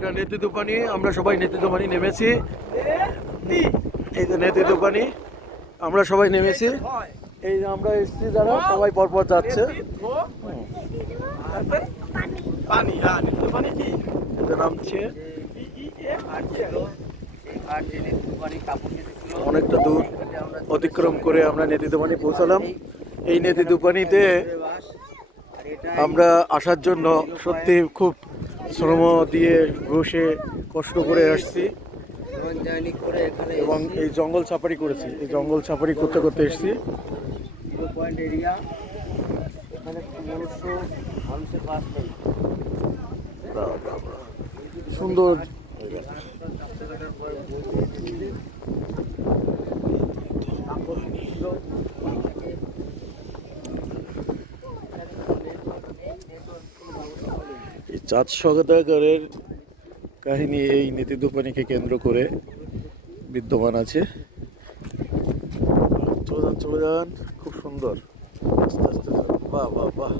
এটা নেতি দোকানি, আমরা সবাই নেতি দোকানি নেমেছি। এই যে নেতি দোকানি, আমরা সবাই নেমেছি। এই যে আমরা এসছি যারা সবাই পরপর যাচ্ছে। এটা নামছে অনেকটা দূর অতিক্রম করে আমরা নেতি দোকানি পৌঁছালাম। এই নেতি দোকানিতে আমরা আসার জন্য সত্যি খুব শ্রম দিয়ে বসে কষ্ট করে আসছি এবং এই জঙ্গল সাফারি করেছি। এই জঙ্গল সাফারি করতে করতে এসছি। সুন্দর চাঁদ সওদাগরের কাহিনী এই নীতি দোকানিকে কেন্দ্র করে বিদ্যমান আছে। চলে যান, খুব সুন্দর। আস্তে আস্তে বাহ বাহ বাহ।